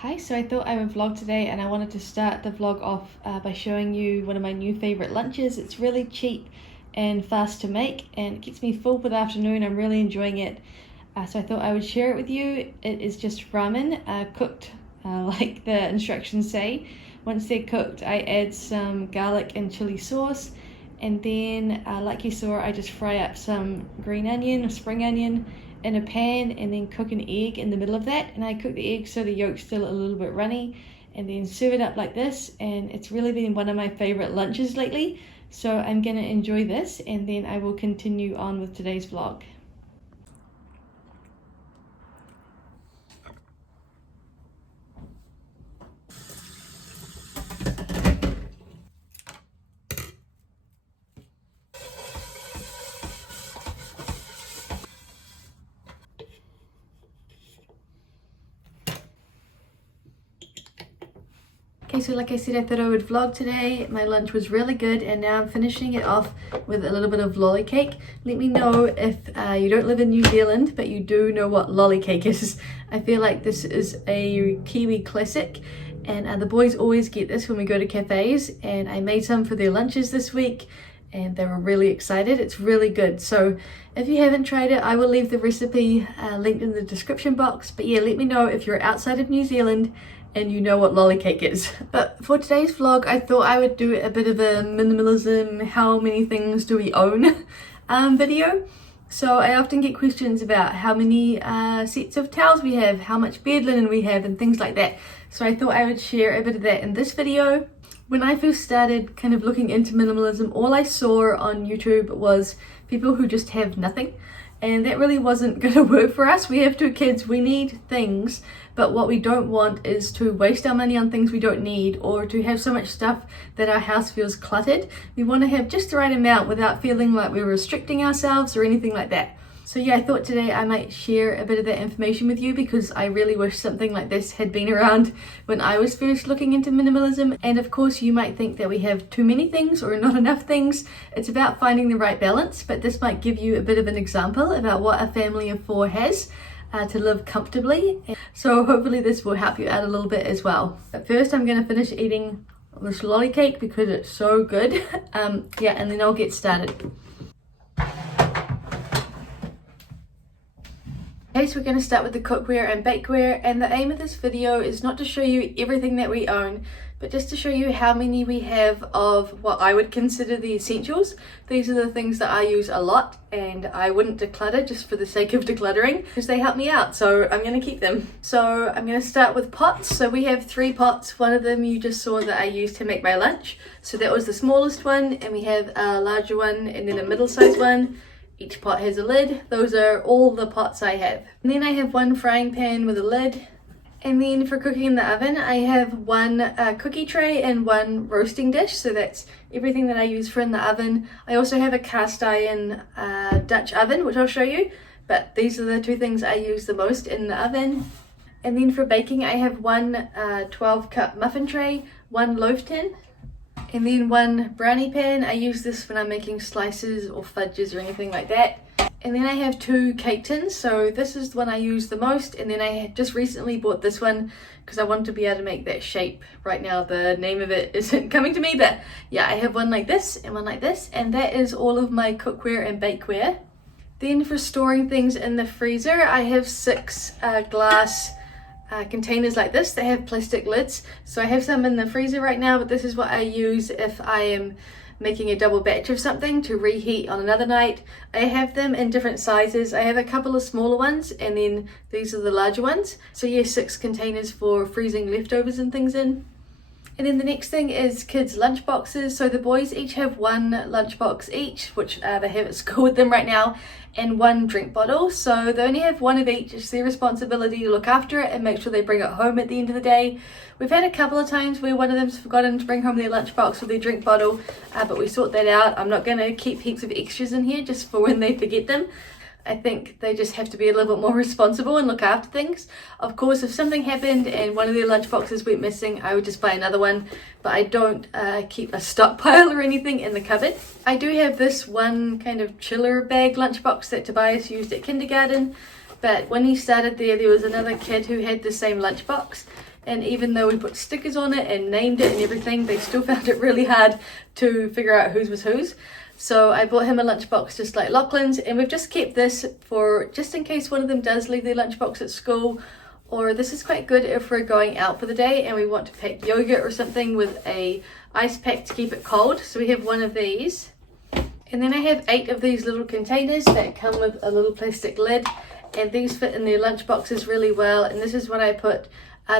Hi, so I thought I would vlog today, and I wanted to start the vlog off by showing you one of my new favourite lunches. It's really cheap and fast to make, and it keeps me full for the afternoon. I'm really enjoying it, so I thought I would share it with you. It is just ramen cooked like the instructions say. Once they're cooked, I add some garlic and chili sauce, and then like you saw, I just fry up some green onion or spring onion in a pan, and then cook an egg in the middle of that. And I cook the egg so the yolk's still a little bit runny, and then serve it up like this. And it's really been one of my favorite lunches lately, so I'm gonna enjoy this, and then I will continue on with today's vlog. Okay, so like I said, I thought I would vlog today. My lunch was really good, and now I'm finishing it off with a little bit of lolly cake. Let me know if you don't live in New Zealand, but you do know what lolly cake is. I feel like this is a Kiwi classic, and the boys always get this when we go to cafes, and I made some for their lunches this week, and they were really excited. It's really good. So if you haven't tried it, I will leave the recipe linked in the description box. But yeah, let me know if you're outside of New Zealand and you know what lolly cake is. But for today's vlog, I thought I would do a bit of a minimalism, how many things do we own video. So I often get questions about how many sets of towels we have, how much bed linen we have, and things like that. So I thought I would share a bit of that in this video. When I first started kind of looking into minimalism, all I saw on YouTube was people who just have nothing. And that really wasn't going to work for us. We have 2 kids, we need things, but what we don't want is to waste our money on things we don't need, or to have so much stuff that our house feels cluttered. We want to have just the right amount without feeling like we're restricting ourselves or anything like that. So yeah, I thought today I might share a bit of that information with you, because I really wish something like this had been around when I was first looking into minimalism. And of course you might think that we have too many things or not enough things. It's about finding the right balance, but this might give you a bit of an example about what a family of 4 has to live comfortably. So hopefully this will help you out a little bit as well. But first I'm going to finish eating this lolly cake because it's so good. Yeah, and then I'll get started. Okay, so we're going to start with the cookware and bakeware, and the aim of this video is not to show you everything that we own, but just to show you how many we have of what I would consider the essentials. These are the things that I use a lot, and I wouldn't declutter just for the sake of decluttering, because they help me out, so I'm going to keep them. So I'm going to start with pots. So we have 3 pots. One of them you just saw that I used to make my lunch, so that was the smallest one, and we have a larger one and then a middle-sized one. Each pot has a lid. Those are all the pots I have. And then I have 1 frying pan with a lid. And then for cooking in the oven, I have 1 cookie tray and 1 roasting dish. So that's everything that I use for in the oven. I also have a cast iron Dutch oven, which I'll show you. But these are the 2 things I use the most in the oven. And then for baking, I have 1 12-cup muffin tray, 1 loaf tin, and then 1 brownie pan. I use this when I'm making slices or fudges or anything like that. And then I have 2 cake tins. So this is the one I use the most, and then I had just recently bought this one because I want to be able to make that shape. Right now the name of it isn't coming to me, but yeah, I have one like this and one like this, and that is all of my cookware and bakeware. Then for storing things in the freezer, I have 6 glass containers like this. They have plastic lids, so I have some in the freezer right now, but this is what I use if I am making a double batch of something to reheat on another night. I have them in different sizes. I have a couple of smaller ones, and then these are the larger ones. So yeah, 6 containers for freezing leftovers and things in. And then the next thing is kids' lunch boxes. So the boys each have 1 lunchbox each, which they have at school with them right now, and 1 drink bottle. So they only have 1 of each. It's their responsibility to look after it and make sure they bring it home at the end of the day. We've had a couple of times where one of them's forgotten to bring home their lunchbox or their drink bottle, but we sort that out. I'm not going to keep heaps of extras in here just for when they forget them. I think they just have to be a little bit more responsible and look after things. Of course, if something happened and one of their lunch boxes went missing, I would just buy another one, but I don't keep a stockpile or anything in the cupboard. I do have this one kind of chiller bag lunchbox that Tobias used at kindergarten, but when he started there was another kid who had the same lunchbox, and even though we put stickers on it and named it and everything, they still found it really hard to figure out whose was whose. So I bought him a lunchbox just like Lachlan's, and we've just kept this for just in case one of them does leave their lunchbox at school, or this is quite good if we're going out for the day and we want to pack yogurt or something with a ice pack to keep it cold. So we have 1 of these. And then I have 8 of these little containers that come with a little plastic lid, and these fit in their lunchboxes really well, and this is what I put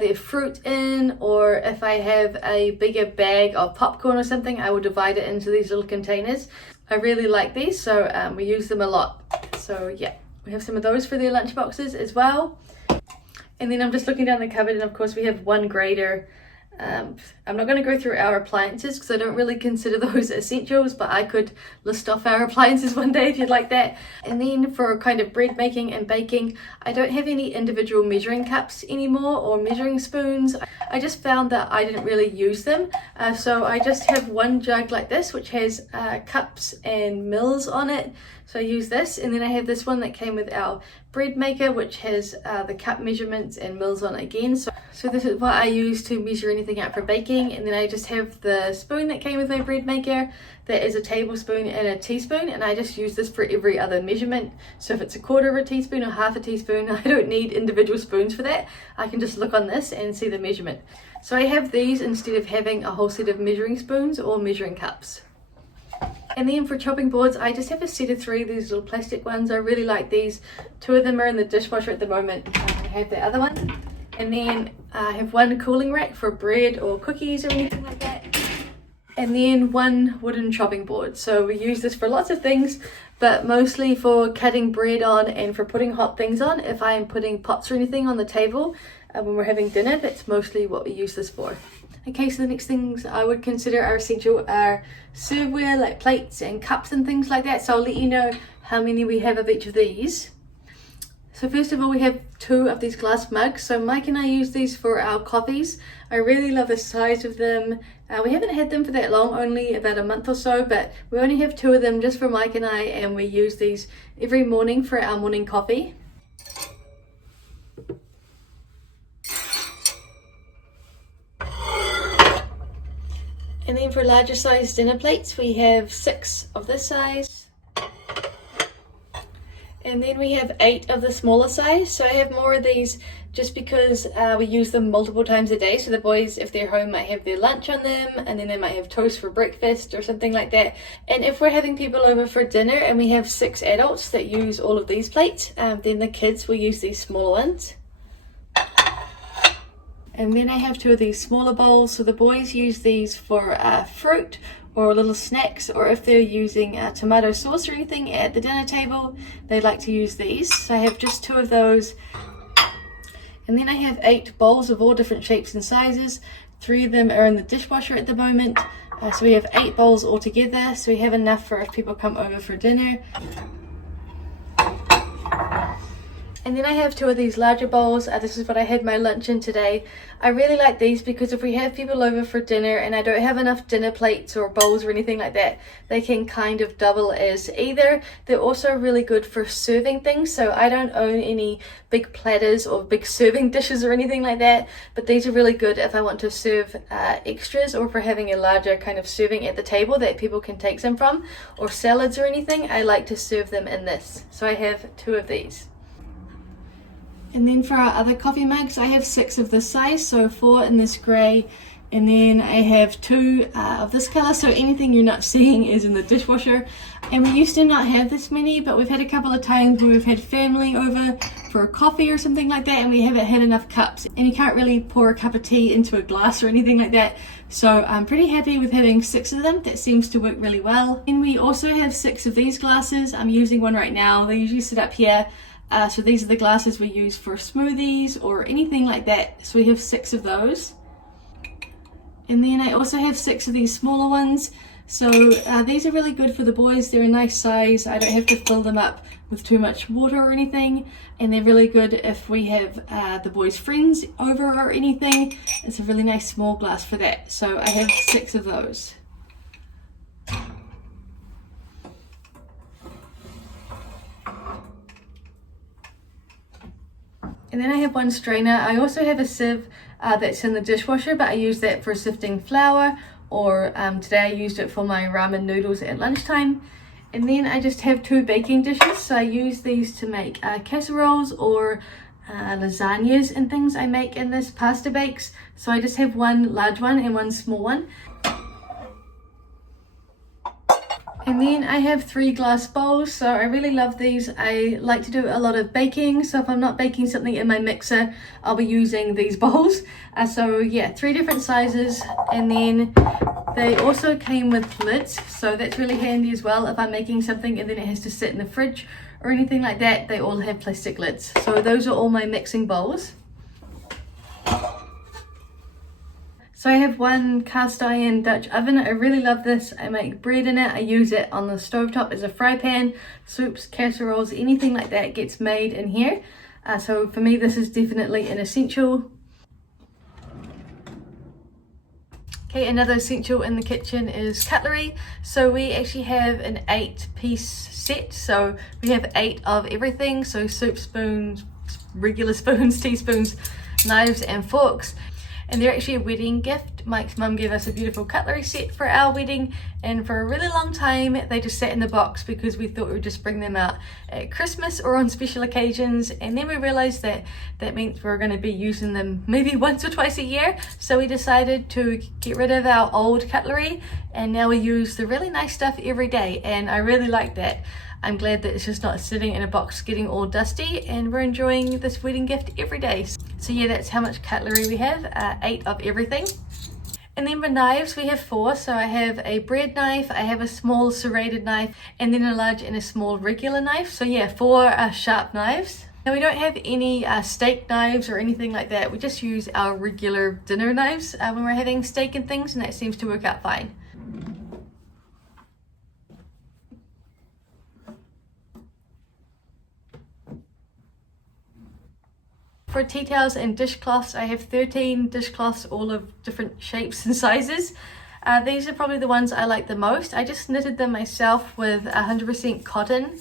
their fruit in, or if I have a bigger bag of popcorn or something, I will divide it into these little containers. I really like these, so we use them a lot. So yeah, we have some of those for their lunch boxes as well. And then I'm just looking down the cupboard, and of course we have 1 grater. I'm not going to go through our appliances because I don't really consider those essentials, but I could list off our appliances one day if you'd like that. And then for kind of bread making and baking, I don't have any individual measuring cups anymore or measuring spoons. I just found that I didn't really use them, so I just have 1 jug like this which has cups and mils on it. So I use this, and then I have this one that came with our bread maker which has the cup measurements and mils on it again. So this is what I use to measure anything out for baking. And then I just have the spoon that came with my bread maker that is a tablespoon and a teaspoon, and I just use this for every other measurement. So if it's a 1/4 of a teaspoon or 1/2 a teaspoon, I don't need individual spoons for that. I can just look on this and see the measurement. So I have these instead of having a whole set of measuring spoons or measuring cups. And then for chopping boards, I just have a set of 3 of these little plastic ones. I really like these. 2 of them are in the dishwasher at the moment. I have the other one. And then I have 1 cooling rack for bread or cookies or anything like that. And then 1 wooden chopping board. So we use this for lots of things, but mostly for cutting bread on and for putting hot things on. If I am putting pots or anything on the table when we're having dinner, that's mostly what we use this for. Okay, so the next things I would consider are essential are serveware, like plates and cups and things like that. So I'll let you know how many we have of each of these. So first of all, we have 2 of these glass mugs. So Mike and I use these for our coffees. I really love the size of them. We haven't had them for that long, only about a month or so, but we only have 2 of them just for Mike and I, and we use these every morning for our morning coffee. And then for larger size dinner plates, we have 6 of this size. And then we have 8 of the smaller size. So I have more of these just because we use them multiple times a day. So the boys, if they're home, might have their lunch on them, and then they might have toast for breakfast or something like that. And if we're having people over for dinner and we have 6 adults that use all of these plates, then the kids will use these smaller ones. And then I have 2 of these smaller bowls. So the boys use these for fruit or little snacks, or if they're using tomato sauce or anything at the dinner table, they like to use these. So I have just 2 of those. And then I have 8 bowls of all different shapes and sizes. 3 of them are in the dishwasher at the moment. So we have 8 bowls altogether. So we have enough for if people come over for dinner. And then I have 2 of these larger bowls. This is what I had my lunch in today. I really like these because if we have people over for dinner and I don't have enough dinner plates or bowls or anything like that, they can kind of double as either. They're also really good for serving things. So I don't own any big platters or big serving dishes or anything like that, but these are really good if I want to serve extras, or for having a larger kind of serving at the table that people can take some from, or salads or anything. I like to serve them in this. So I have 2 of these. And then for our other coffee mugs, I have 6 of this size, so 4 in this grey, and then I have 2 of this colour, so anything you're not seeing is in the dishwasher. And we used to not have this many, but we've had a couple of times where we've had family over for a coffee or something like that, and we haven't had enough cups, and you can't really pour a cup of tea into a glass or anything like that. So I'm pretty happy with having 6 of them. That seems to work really well. And we also have 6 of these glasses. I'm using one right now. They usually sit up here. So these are the glasses we use for smoothies or anything like that. So we have 6 of those. And then I also have 6 of these smaller ones. So these are really good for the boys. They're a nice size. I don't have to fill them up with too much water or anything. And they're really good if we have the boys' friends over or anything. It's a really nice small glass for that. So I have 6 of those. And then I have one strainer. I also have a sieve that's in the dishwasher, but I use that for sifting flour, or today I used it for my ramen noodles at lunchtime. And then I just have 2 baking dishes, so I use these to make casseroles or lasagnas and things I make in this pasta bakes. So I just have one large one and one small one. And then I have 3 glass bowls, so I really love these. I like to do a lot of baking, so if I'm not baking something in my mixer, I'll be using these bowls. So yeah, 3 different sizes, and then they also came with lids, so that's really handy as well. If I'm making something and then it has to sit in the fridge or anything like that, they all have plastic lids. So those are all my mixing bowls. So I have one cast iron Dutch oven. I really love this. I make bread in it. I use it on the stovetop as a fry pan. Soups, casseroles, anything like that gets made in here. So for me, this is definitely an essential. Okay, another essential in the kitchen is cutlery. So we actually have an 8-piece set. So we have 8 of everything. So soup spoons, regular spoons, teaspoons, knives and forks. And they're actually a wedding gift. Mike's mum gave us a beautiful cutlery set for our wedding, and for a really long time they just sat in the box because we thought we would just bring them out at Christmas or on special occasions, and then we realized that that means we're going to be using them maybe once or twice a year. So we decided to get rid of our old cutlery, and now we use the really nice stuff every day, and I really like that. I'm glad that it's just not sitting in a box getting all dusty, and we're enjoying this wedding gift every day. So yeah, that's how much cutlery we have, 8 of everything. And then for knives, we have 4. So I have a bread knife, I have a small serrated knife, and then a large and a small regular knife. So yeah, 4 sharp knives. Now we don't have any steak knives or anything like that. We just use our regular dinner knives when we're having steak and things, and that seems to work out fine. For tea towels and dishcloths, I have 13 dishcloths, all of different shapes and sizes. These are probably the ones I like the most. I just knitted them myself with 100% cotton,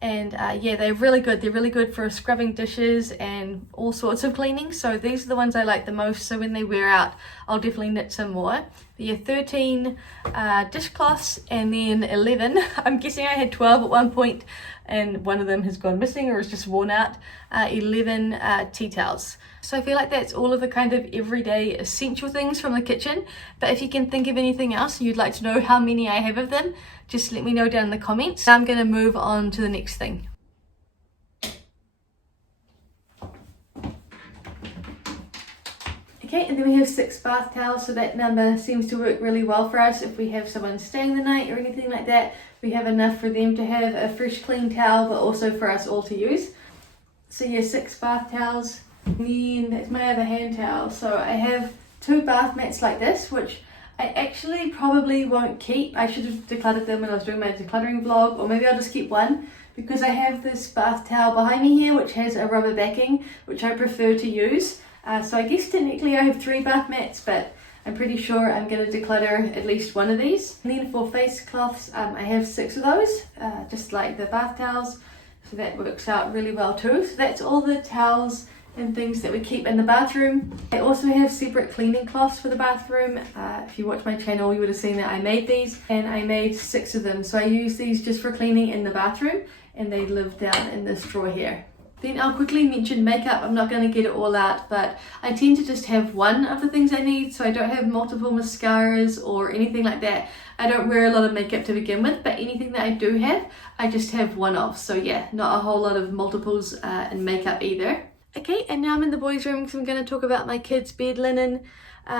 and yeah, they're really good. They're really good for scrubbing dishes and all sorts of cleaning. So these are the ones I like the most. So when they wear out, I'll definitely knit some more. But yeah, 13 dishcloths, and then 11. I'm guessing I had 12 at one point, and one of them has gone missing or is just worn out. 11 tea towels. So I feel like that's all of the kind of everyday essential things from the kitchen. But if you can think of anything else and you'd like to know how many I have of them, just let me know down in the comments. Now I'm going to move on to the next thing. Okay, and then we have 6 bath towels, so that number seems to work really well for us. If we have someone staying the night or anything like that, we have enough for them to have a fresh clean towel, but also for us all to use. So yeah, 6 bath towels. And then that's my other hand towel. So I have 2 bath mats like this, which I actually probably won't keep. I should have decluttered them when I was doing my decluttering vlog, or maybe I'll just keep one, because I have this bath towel behind me here which has a rubber backing, which I prefer to use. So I guess technically I have 3 bath mats, but I'm pretty sure I'm going to declutter at least one of these. And then for face cloths, I have 6 of those, just like the bath towels. So that works out really well too. So that's all the towels and things that we keep in the bathroom. I also have separate cleaning cloths for the bathroom. If you watch my channel, you would have seen that I made these, and I made 6 of them. So I use these just for cleaning in the bathroom, and they live down in this drawer here. Then I'll quickly mention makeup. I'm not going to get it all out, but I tend to just have one of the things I need, so I don't have multiple mascaras or anything like that. I don't wear a lot of makeup to begin with, but anything that I do have, I just have one of. So yeah, not a whole lot of multiples in makeup either. Okay, and now I'm in the boys' room because I'm going to talk about my kids' bed linen.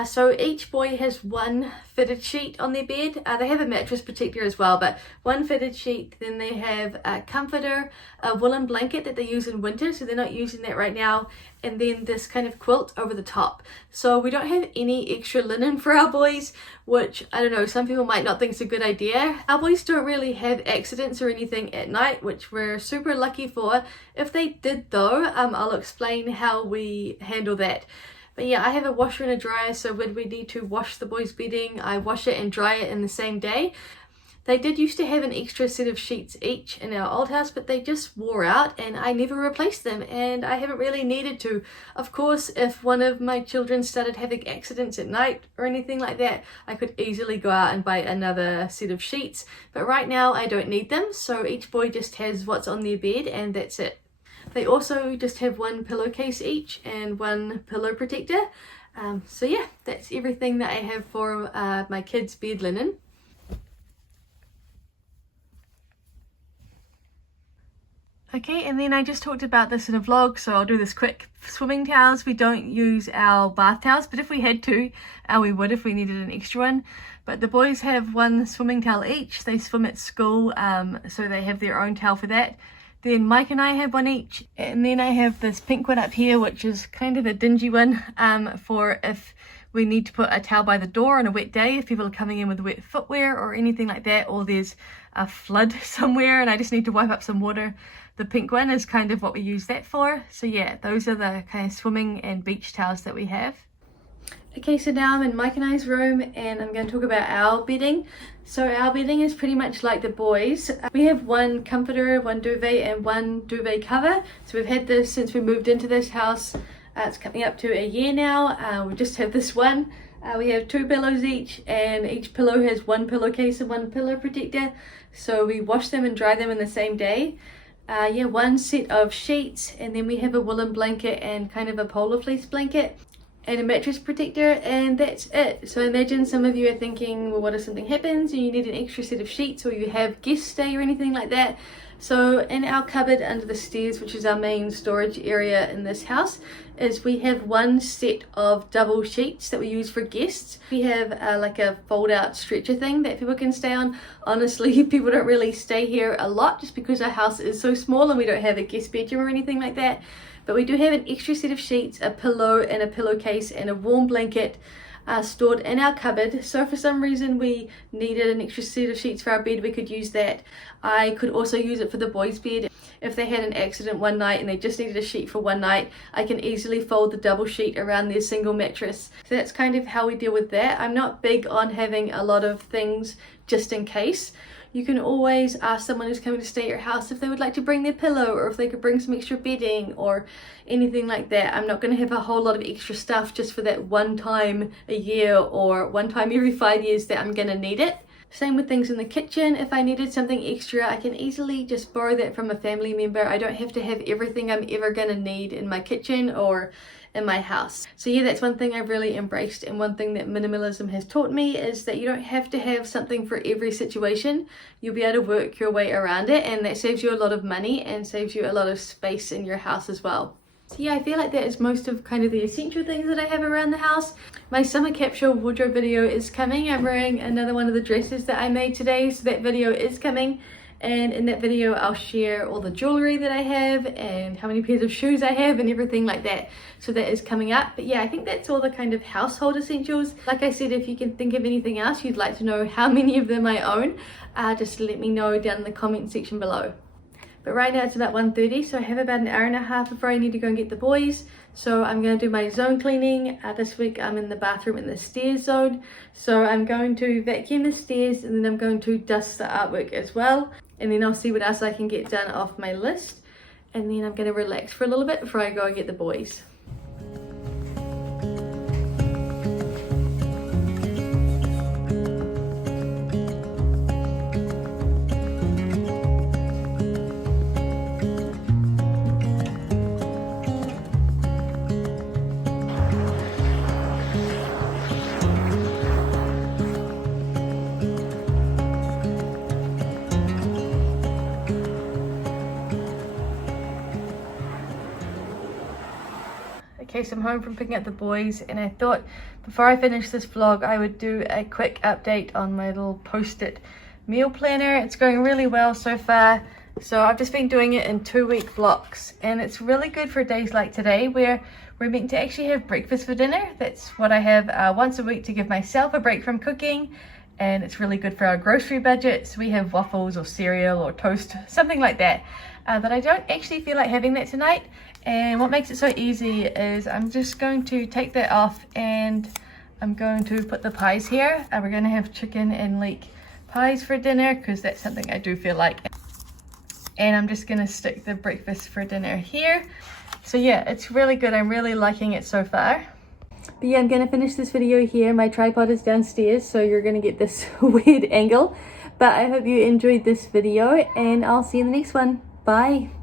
So each boy has one fitted sheet on their bed. They have a mattress protector as well, but one fitted sheet. Then they have a comforter, a woolen blanket that they use in winter, so they're not using that right now, and then this kind of quilt over the top. So we don't have any extra linen for our boys, which, I don't know, some people might not think is a good idea. Our boys don't really have accidents or anything at night, which we're super lucky for. If they did though, I'll explain how we handle that. But yeah, I have a washer and a dryer, so when we need to wash the boys' bedding, I wash it and dry it in the same day. They did used to have an extra set of sheets each in our old house, but they just wore out and I never replaced them, and I haven't really needed to. Of course, if one of my children started having accidents at night or anything like that, I could easily go out and buy another set of sheets. But right now I don't need them, so each boy just has what's on their bed and that's it. They also just have one pillowcase each and one pillow protector. So yeah, that's everything that I have for my kids' bed linen. Okay, and then I just talked about this in a vlog, so I'll do this quick. Swimming towels, we don't use our bath towels, but if we had to, we would if we needed an extra one. But the boys have one swimming towel each. They swim at school, so they have their own towel for that. Then Mike and I have one each, and then I have this pink one up here, which is kind of a dingy one for if we need to put a towel by the door on a wet day, if people are coming in with wet footwear or anything like that, or there's a flood somewhere and I just need to wipe up some water. The pink one is kind of what we use that for. So yeah, those are the kind of swimming and beach towels that we have. Okay, so now I'm in Mike and I's room and I'm going to talk about our bedding. So our bedding is pretty much like the boys. We have one comforter, one duvet and one duvet cover. So we've had this since we moved into this house. It's coming up to a year now. We just have this one. We have two pillows each, and each pillow has one pillowcase and one pillow protector. So we wash them and dry them in the same day. Yeah, one set of sheets, and then we have a woolen blanket and kind of a polar fleece blanket and a mattress protector, and that's it. So imagine some of you are thinking, well, what if something happens and you need an extra set of sheets, or you have guest stay or anything like that? So in our cupboard under the stairs, which is our main storage area in this house, is we have one set of double sheets that we use for guests. We have like a fold out stretcher thing that people can stay on. Honestly, people don't really stay here a lot just because our house is so small and we don't have a guest bedroom or anything like that. But we do have an extra set of sheets, a pillow and a pillowcase and a warm blanket stored in our cupboard. So if for some reason we needed an extra set of sheets for our bed, we could use that. I could also use it for the boys' bed. If they had an accident one night and they just needed a sheet for one night, I can easily fold the double sheet around their single mattress. So that's kind of how we deal with that. I'm not big on having a lot of things just in case. You can always ask someone who's coming to stay at your house if they would like to bring their pillow, or if they could bring some extra bedding or anything like that. I'm not going to have a whole lot of extra stuff just for that one time a year or one time every 5 years that I'm going to need it. Same with things in the kitchen. If I needed something extra, I can easily just borrow that from a family member. I don't have to have everything I'm ever going to need in my kitchen or in my house. So yeah, that's one thing I've really embraced, and one thing that minimalism has taught me is that you don't have to have something for every situation. You'll be able to work your way around it, and that saves you a lot of money and saves you a lot of space in your house as well. So yeah, I feel like that is most of kind of the essential things that I have around the house. My summer capsule wardrobe video is coming. I'm wearing another one of the dresses that I made today, so that video is coming. And in that video I'll share all the jewelry that I have and how many pairs of shoes I have and everything like that. So that is coming up. But yeah, I think that's all the kind of household essentials. Like I said, if you can think of anything else you'd like to know how many of them I own, just let me know down in the comment section below. But right now it's about 1:30, so I have about an hour and a half before I need to go and get the boys. So I'm going to do my zone cleaning. This week I'm in the bathroom in the stairs zone. So I'm going to vacuum the stairs, and then I'm going to dust the artwork as well. And then I'll see what else I can get done off my list. And then I'm going to relax for a little bit before I go and get the boys. case I'm home from picking up the boys, and I thought before I finish this vlog I would do a quick update on my little post-it meal planner. It's going really well so far. So I've just been doing it in 2-week blocks, and it's really good for days like today where we're meant to actually have breakfast for dinner. That's what I have once a week to give myself a break from cooking, and it's really good for our grocery budget. So we have waffles or cereal or toast, something like that. But I don't actually feel like having that tonight, and what makes it so easy is I'm just going to take that off, and I'm going to put the pies here. We're going to have chicken and leek pies for dinner because that's something I do feel like. And I'm just going to stick the breakfast for dinner here. So yeah, it's really good. I'm really liking it so far. But yeah, I'm going to finish this video here. My tripod is downstairs, so you're going to get this weird angle. But I hope you enjoyed this video, and I'll see you in the next one. Bye.